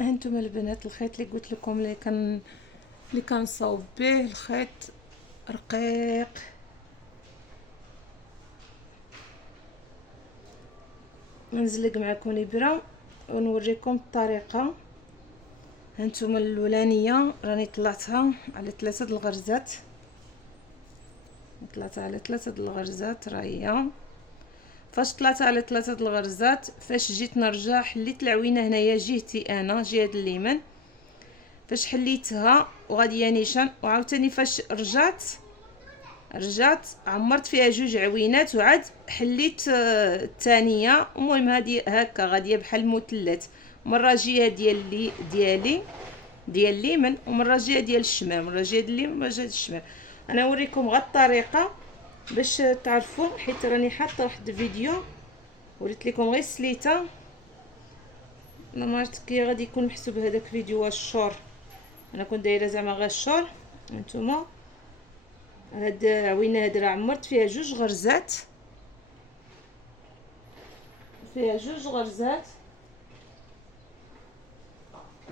هانتوما البنات الخيط اللي قلت لكم اللي كنصاوب به الخيط رقيق. نزلق معكم الابره ونوريكم الطريقه. هانتوما الاولانيه راني طلعتها على 3 الغرزات، طلعتها على 3 الغرزات. راهي فاش طلعت على 3 الغرزات، فاش جيت نرجع حليت العوينه هنايا جهتي انا جهه اليمين، فاش حليتها وغاديه نيشان، وعاوتاني فاش رجعت عمرت فيها 2 عوينات وعاد حليت الثانيه. المهم هذه هكا غاديه بحال المثلث، مره جهه ديال اليمين ومره جهه ديال الشمال، مره جهه اليمين ومره جهه الشمال. انا نوريكم غير الطريقه باش تعرفوا، حيت راني حاطه واحد الفيديو وريت لكم غير السليته. انا ما عرفت كي غادي يكون محسوب هذاك فيديو الشور، انا كنت دايره زعما غير الشور. هانتوما هاد عوينه هاد راه عمرت فيها 2 غرزات،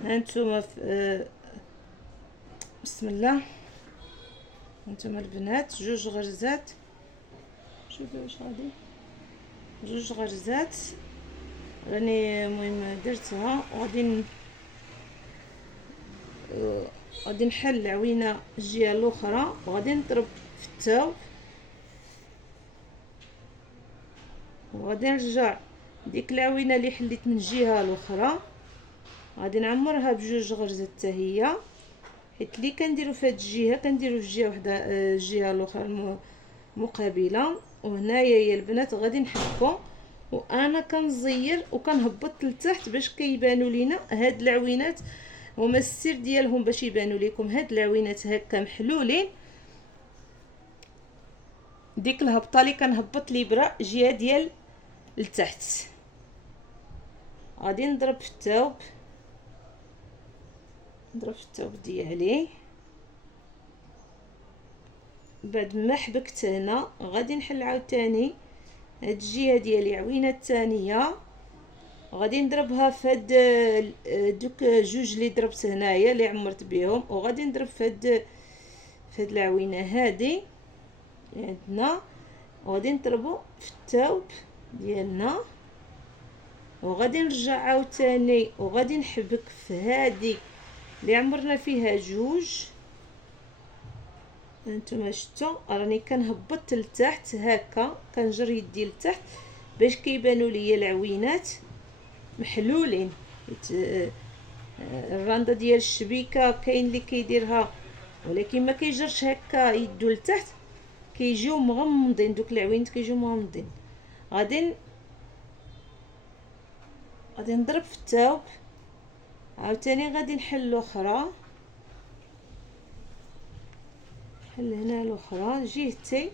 هانتوما بسم الله. هانتوما البنات 2 غرزات، شوفوا واش غادي 2 غرزات راني المهم درتها. غادي نحل العوينه الجهه الاخرى وغادي نضرب في التاو، وغادي نرجع ديك العوينه اللي حليت من الجهه الاخرى غادي نعمرها ب2 غرزات حتى هي، حيت اللي كنديروا في هذه الجهه كنديروا في جهه وحده الجهه الاخرى مقابله. وهنايا يا البنات غادي نحكو، وانا كنزير وكنهبط لتحت باش كيبانوا لينا هاد العوينات هما السر ديالهم، باش يبانوا لكم هاد العوينات هكا محلولين. ديك الهبطه اللي كنهبط الابره جهه ديال لتحت، غادي نضرب في الثوب، ديالي. بعد ما حبكت هنا غادي نحل عاوتاني هاد الجهه ديالي عوينه الثانيه، غادي نضربها في هاد دوك 2 اللي دربت هنايا اللي عمرت بهم، وغادي نضرب في هاد العوينه هادي اللي عندنا، وغادي نضربو في الثوب ديالنا، وغادي نرجع عاوتاني وغادي نحبك في هادي اللي عمرنا فيها 2. هانتوما شفتوا راني كنهبط لتحت هكا، كنجر يدي لتحت باش كيبانوا ليا العوينات محلولين. الرانده ديال الشبيكه كاين اللي كيديرها ولكن ما كيجرش هكا يدو لتحت، كيجيو مغمضين دوك العوينات، كيجيو مغمضين. غادي نضرب في الثوب عاوتاني، غادي نحل الاخرى، نحل هنا الاخرى جهتي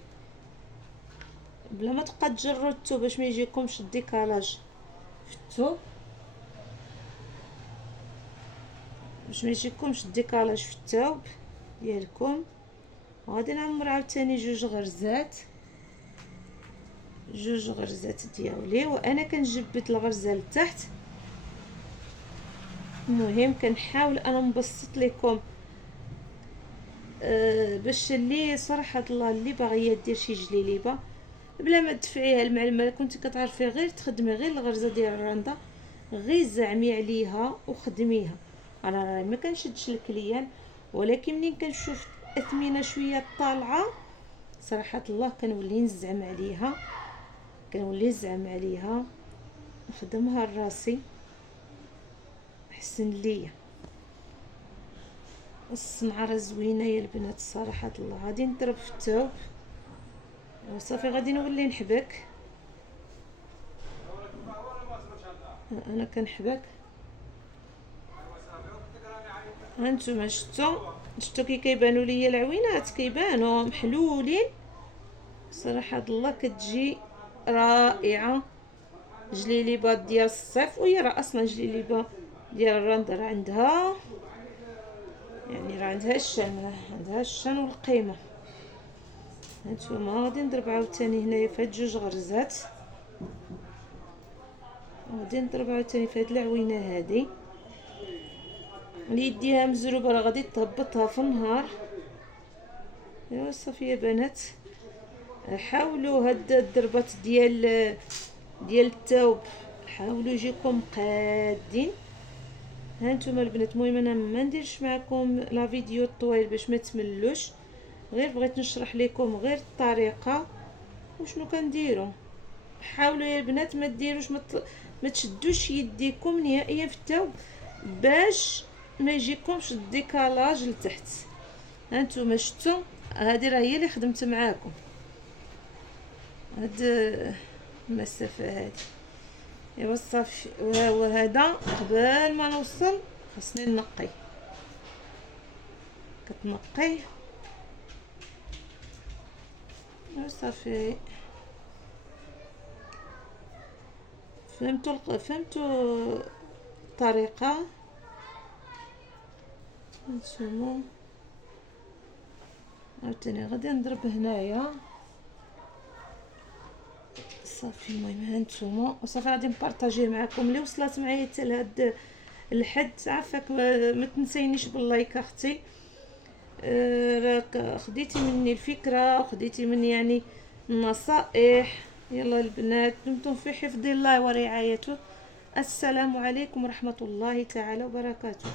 بلا ما تبقى تجروا الثوب باش ما يجيكمش الديكالاج في الثوب، في الثوب ديالكم. وغادي نعمر عاوتاني 2 غرزات، 2 غرزات ديالي، وانا كنجبد الغرزه لتحت. المهم كنحاول انا نبسط لكم باش اللي صراحه الله اللي باغيه دير شي جليليبه بلا ما تدفعيها المعلمه، كنتي كتعرفي غير تخدمي غير الغرزه ديال الرنده، غير زعمي عليها وخدميها. انا راه ما كنشدش الكليان، ولكن ملي كنشوف اثمنه شويه طالعه صراحه الله كنولي نزعم عليها، نخدمها لراسي احسن ليا. الصنعه راه زوينه يا البنات صراحه الله. غادي نضرب في الثوب وصافي، غادي نولي نحبك. انا كنحبك. هانتوما شفتوا كي كيبانوا ليا العوينات، كيبانوا محلولين صراحه الله. كتجي رائعه جليليبه ديال الصيف، وهي راه اصلا جليليبه ديال الرندر عندها يعني راه عندها الشان والقيمه. هانتوما غادي نضرب عاوتاني هنايا في هاد 2 غرزات، غادي نضرب عاوتاني في هاد العوينه هادي اللي يديها مزروبه راه غادي تهبطها في النهار. ايوا صافي يا بنات، حاولوا هاد الضربات ديال الثوب، حاولوا يجيكم قادين. ها نتوما البنات، المهم انا ما نديرش معكم لا فيديو الطويل باش ما تملوش، غير بغيت نشرح لكم غير الطريقه وشنو كنديروا. حاولوا يا البنات ما ديروش ما تشدوش يديكم نهائيا في الثوب باش ما يجيكمش الديكالاج لتحت. ها نتوما شفتوا، هذه راه هي اللي خدمت معاكم هاد المسافه هذه. ايوا صافي، وهذا قبل ما نوصل خصني نقي. كتنقي وصافي. فهمتوا الطريقه؟ نتوما عاوتاني غادي نضرب هنايا صافي. المهم ها نتوما وصافي غادي نبارطاجيه معكم. اللي وصلت معايا حتى لهاد الحد عافاك ما تنسينيش باللايك اختي. راك خديتي مني الفكره وخديتي مني يعني النصائح. يلا البنات، دمتم في حفظ الله ورعايته. السلام عليكم ورحمه الله تعالى وبركاته.